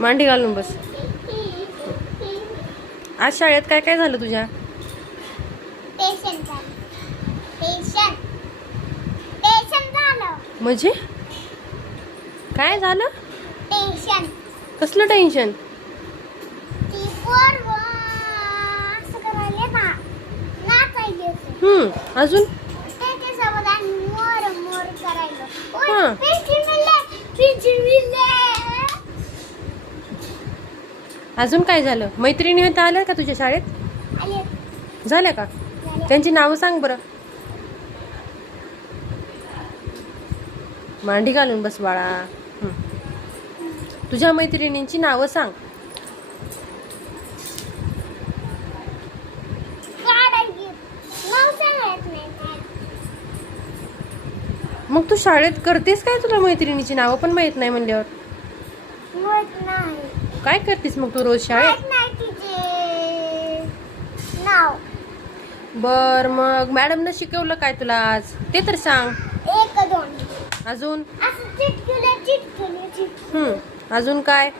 मांडी घालून बस. आज शाळेत काय काय झालं तुझ्या? टेन्शन झालं. टेन्शन झालं. म्हणजे काय झालं? टेन्शन. कसलं टेन्शन? ती पोर असं करायले ना, नाचायले होते. अजून त्याच्यासोबत आम्ही मोर मोर करायलो. हा. पेन्सिल मिळले. अजून काय झालं? मैत्रिणी होता आल्या का तुझ्या शाळेत? आले. झाल्या का? त्यांची नावं सांग बरं. मांडी घालून बस बाळा. तुझ्या मैत्रिणींची नावं सांग. काढायची. नाव सांगायचं नाही काय. मग तू शाळेत करतेस काय? तुला मैत्रिणीची नावं पण माहित नाही म्हणल्यावर माहित नाही. काय करतेस मग तू रोज शाळेत? माहित नाही तिचे नाव. बर, मग मॅडमनं शिकवलं काय तुला आज ते तर सांग. 1 2 अजून असं चिटकले. अजून काय?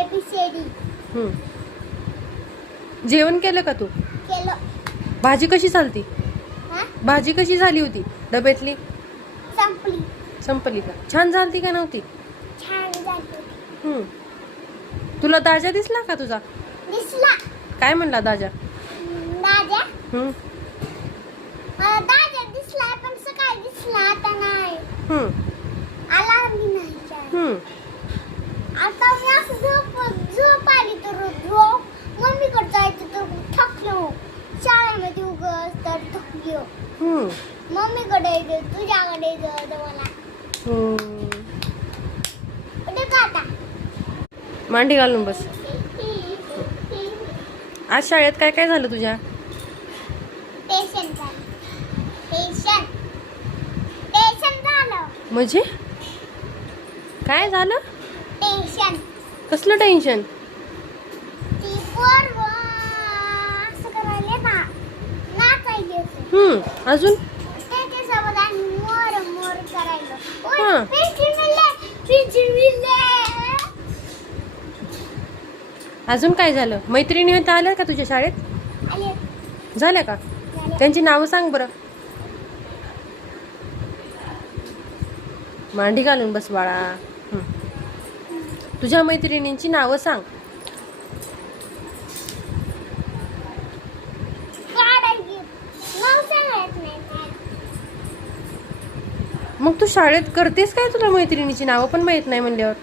ABCD जेवण केलं का तू? केलं. भाजी कशी चालती? हा? भाजी कशी झाली होती डब्यातली? संपली. संपली का? छान झालती का नव्हती? छान झाली. तुला दाजा दिसला का तुझा? दिसला. काय म्हणला दाजा? दादा हम्म दादा दिसला पण सकाळी दिसला आता नाही. आला मी नाही काय. आता मी असं झोप आली तर मम्मीकडे जायचं तर थकलो. शाळेमध्ये उगाच तर थकलो. मम्मीकडे तुझ्याकडे मला कुठे का आता. मांडी घालून बस. आज शाळेत काय काय झालं तुझ्या? टेन्शन झालं. म्हणजे काय झालं? टेन्शन. कसलं टेन्शन? ती पोर असं करायले ना, नाचायले होते. अजून त्याच्यासोबत आम्ही मोर मोर करायलो. हा. पेन्सिल मिळले. अजून काय झालं? मैत्रिणी होता आल्या का तुझ्या शाळेत? आले. झाल्या का? त्यांची नावं सांग बरं. मांडी घालून बस बाळा. तुझ्या मैत्रिणींची नावं सांग. काढायची. नाव सांगायचं नाही काय. मग तू शाळेत करतेस काय? तुला मैत्रिणीची नावं पण माहित नाही म्हणल्यावर